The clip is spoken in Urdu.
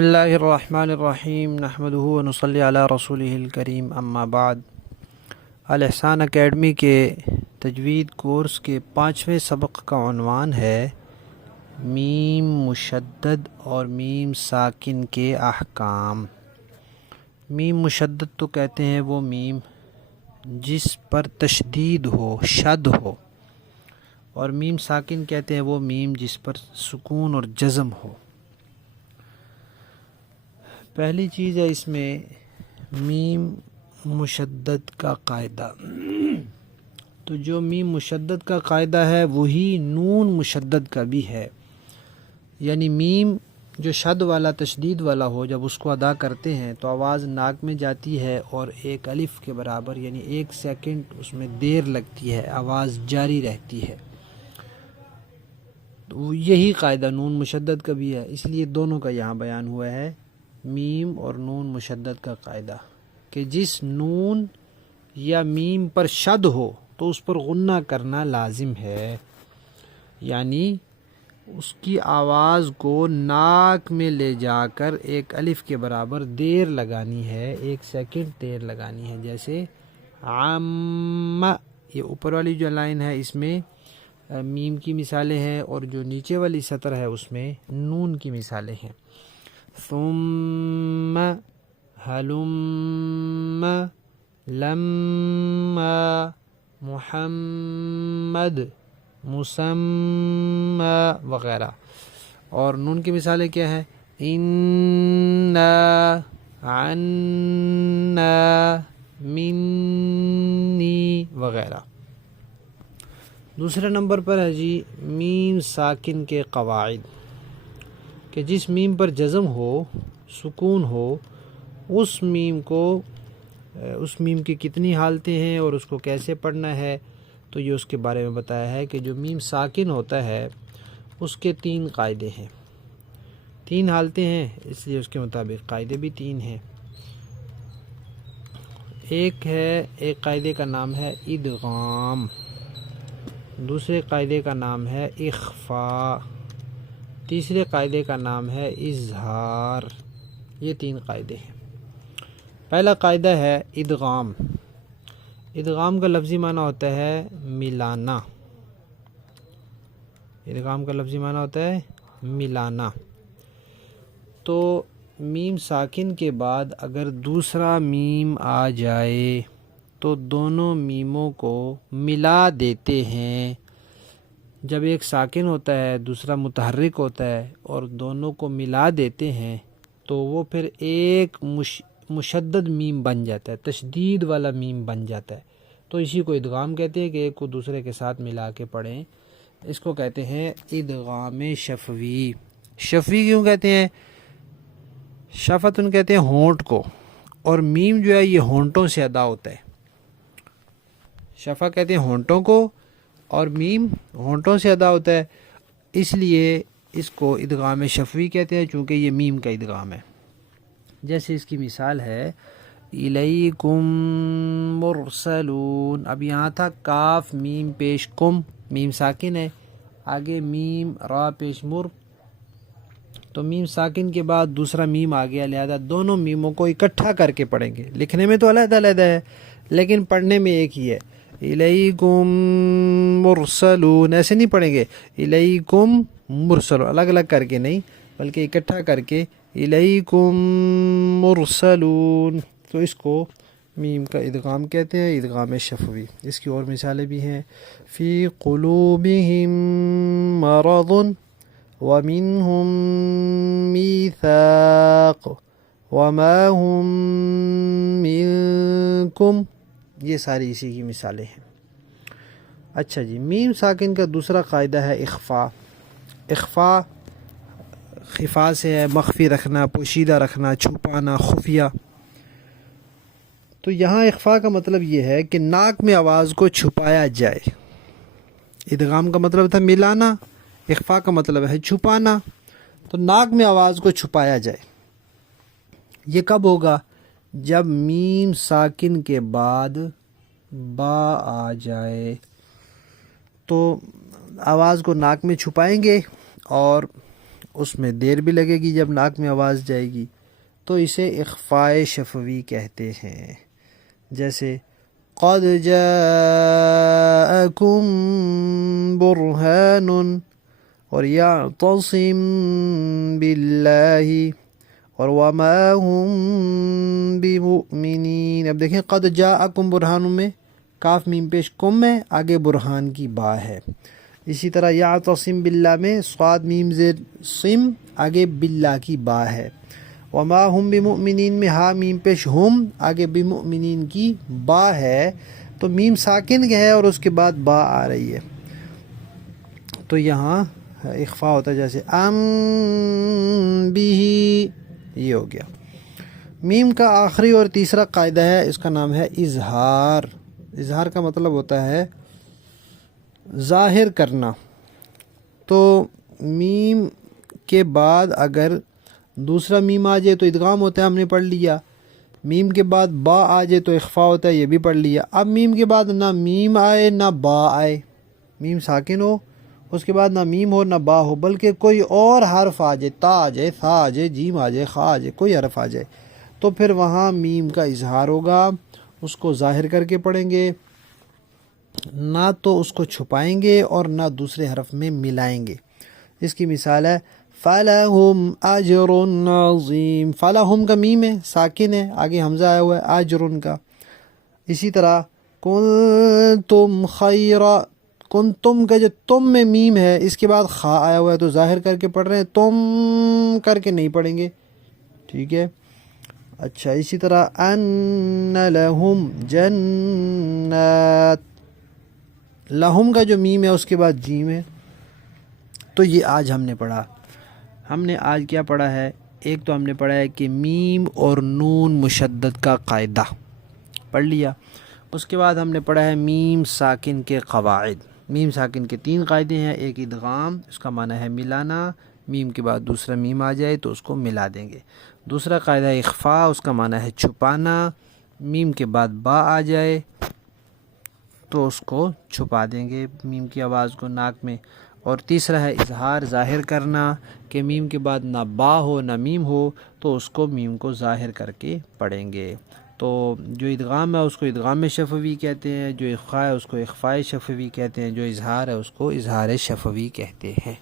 اللہ الرحمن الرحیم نحمدہ و نصلی علی رسولہ الکریم اما بعد۔ الاحسان اکیڈمی کے تجوید کورس کے 5ویں سبق کا عنوان ہے میم مشدد اور میم ساکن کے احکام۔ میم مشدد تو کہتے ہیں وہ میم جس پر تشدید ہو، شد ہو، اور میم ساکن کہتے ہیں وہ میم جس پر سکون اور جزم ہو۔ پہلی چیز ہے اس میں میم مشدد کا قاعدہ۔ تو جو میم مشدد کا قاعدہ ہے وہی نون مشدد کا بھی ہے، یعنی میم جو شد والا تشدید والا ہو، جب اس کو ادا کرتے ہیں تو آواز ناک میں جاتی ہے اور ایک الف کے برابر یعنی 1 سیکنڈ اس میں دیر لگتی ہے، آواز جاری رہتی ہے۔ تو یہی قاعدہ نون مشدد کا بھی ہے، اس لیے دونوں کا یہاں بیان ہوا ہے، میم اور نون مشدد کا قاعدہ، کہ جس نون یا میم پر شد ہو تو اس پر غنہ کرنا لازم ہے، یعنی اس کی آواز کو ناک میں لے جا کر ایک الف کے برابر دیر لگانی ہے، 1 سیکنڈ دیر لگانی ہے۔ جیسے عم، یہ اوپر والی جو لائن ہے اس میں میم کی مثالیں ہیں، اور جو نیچے والی سطر ہے اس میں نون کی مثالیں ہیں۔ ثم ہلم لما محمد مسمى وغیرہ۔ اور نون کی مثالیں کیا ہیں؟ انا عنا منی وغیرہ۔ دوسرے نمبر پر ہے جی میم ساکن کے قواعد، کہ جس میم پر جزم ہو، سکون ہو، اس میم کی کتنی حالتیں ہیں اور اس کو کیسے پڑھنا ہے، تو یہ اس کے بارے میں بتایا ہے کہ جو میم ساکن ہوتا ہے اس کے 3 قاعدے ہیں، 3 حالتیں ہیں، اس لیے اس کے مطابق قاعدے بھی 3 ہیں۔ ایک قاعدے کا نام ہے ادغام، دوسرے قاعدے کا نام ہے اخفاء، تیسرے قاعدے کا نام ہے اظہار۔ یہ 3 قاعدے ہیں۔ پہلا قاعدہ ہے ادغام۔ ادغام کا لفظی معنی ہوتا ہے ملانا۔ ادغام کا لفظی معنی ہوتا ہے ملانا۔ تو میم ساکن کے بعد اگر دوسرا میم آ جائے تو دونوں میموں کو ملا دیتے ہیں۔ جب ایک ساکن ہوتا ہے دوسرا متحرک ہوتا ہے اور دونوں کو ملا دیتے ہیں تو وہ پھر ایک مشدد میم بن جاتا ہے، تشدید والا میم بن جاتا ہے۔ تو اسی کو ادغام کہتے ہیں، کہ ایک کو دوسرے کے ساتھ ملا کے پڑھیں۔ اس کو کہتے ہیں ادغام شفوی۔ شفوی کیوں کہتے ہیں؟ شفتن کہتے ہیں ہونٹ کو، اور میم جو ہے یہ ہونٹوں سے ادا ہوتا ہے۔ شفا کہتے ہیں ہونٹوں کو اور میم ہونٹوں سے ادا ہوتا ہے، اس لیے اس کو ادغام شفوی کہتے ہیں، چونکہ یہ میم کا ادغام ہے۔ جیسے اس کی مثال ہے الیکم مرسلون۔ اب یہاں تھا کاف میم پیش کم، میم ساکن ہے، آگے میم را پیش مر، تو میم ساکن کے بعد دوسرا میم آ گیا، لہذا دونوں میموں کو اکٹھا کر کے پڑھیں گے۔ لکھنے میں تو علیحدہ علیحدہ ہے لیکن پڑھنے میں ایک ہی ہے۔ الیکم مرسلون ایسے نہیں پڑھیں گے، الیکم مرسلون الگ الگ کر کے نہیں بلکہ اکٹھا کر کے الیکم مرسلون۔ تو اس کو میم کا ادغام کہتے ہیں، ادغام شفوی۔ اس کی اور مثالیں بھی ہیں، فی قلوبہم مرض ومنہم میثاق وما ہم منکم، یہ ساری اسی کی مثالیں ہیں۔ اچھا جی، میم ساکن کا دوسرا قاعدہ ہے اخفاء۔ اخفاء خفا سے ہے، مخفی رکھنا، پوشیدہ رکھنا، چھپانا، خفیہ۔ تو یہاں اخفاء کا مطلب یہ ہے کہ ناک میں آواز کو چھپایا جائے۔ ادغام کا مطلب تھا ملانا، اخفاء کا مطلب ہے چھپانا۔ تو ناک میں آواز کو چھپایا جائے، یہ کب ہوگا؟ جب میم ساکن کے بعد با آ جائے تو آواز کو ناک میں چھپائیں گے اور اس میں دیر بھی لگے گی جب ناک میں آواز جائے گی، تو اسے اخفاء شفوی کہتے ہیں. جیسے قد جاءکم برہان اور یعتصم باللہ اور وما ہم بمؤمنین. اب دیکھیں قد جاءکم برہان میں کاف میم پیش کم ہے، آگے برہان کی با ہے. اسی طرح یعتصم باللہ میں صاد میم زیر صم، آگے باللہ کی با ہے. وما ہم بمؤمنین میں ہا میم پیش ہم، آگے بمؤمنین کی با ہے. تو میم ساکن ہے اور اس کے بعد با آ رہی ہے، تو یہاں اخفاء ہوتا ہے. جیسے ام بھی، یہ ہو گیا. میم کا آخری اور تیسرا قاعدہ ہے، اس کا نام ہے اظہار. اظہار کا مطلب ہوتا ہے ظاہر کرنا. تو میم کے بعد اگر دوسرا میم آ جائے تو ادغام ہوتا ہے، ہم نے پڑھ لیا. میم کے بعد با آ جائے تو اخفاء ہوتا ہے، یہ بھی پڑھ لیا. اب میم کے بعد نہ میم آئے نہ با آئے، میم ساکن ہو اس کے بعد نہ میم ہو نہ با ہو، بلکہ کوئی اور حرف آ جائے، تا آ جائے، ثا آ جائے، جیم آ جائے، خا آ جائے، کوئی حرف آ جائے، تو پھر وہاں میم کا اظہار ہوگا. اس کو ظاہر کر کے پڑھیں گے، نہ تو اس کو چھپائیں گے اور نہ دوسرے حرف میں ملائیں گے. اس کی مثال ہے فَلَهُمْ أَجْرٌ عَظِيمٌ. فَلَهُمْ کا میم ہے، ساکن ہے، آگے حمزہ آیا ہوا ہے اجرن کا. اسی طرح کنتم خیر، کنتم کا جو تم میں میم ہے اس کے بعد خا آیا ہوا ہے تو ظاہر کر کے پڑھ رہے ہیں، تم کر کے نہیں پڑھیں گے. ٹھیک ہے. اچھا اسی طرح ان لہم جنات، لہم کا جو میم ہے اس کے بعد جیم ہے. تو یہ آج ہم نے پڑھا. ہم نے آج کیا پڑھا ہے؟ ایک تو ہم نے پڑھا ہے کہ میم اور نون مشدد کا قاعدہ پڑھ لیا. اس کے بعد ہم نے پڑھا ہے میم ساکن کے قواعد. میم ساکن کے 3 قاعدے ہیں. ایک ادغام، اس کا معنی ہے ملانا، میم کے بعد دوسرا میم آ جائے تو اس کو ملا دیں گے. دوسرا قاعدہ اخفاء، اس کا معنی ہے چھپانا، میم کے بعد با آ جائے تو اس کو چھپا دیں گے میم کی آواز کو ناک میں. اور تیسرا ہے اظہار، ظاہر کرنا، کہ میم کے بعد نہ با ہو نہ میم ہو تو اس کو میم کو ظاہر کر کے پڑھیں گے. تو جو ادغام ہے اس کو ادغام شفوی کہتے ہیں، جو اخفاء ہے اس کو اخفاء شفوی کہتے ہیں، جو اظہار ہے اس کو اظہار شفوی کہتے ہیں.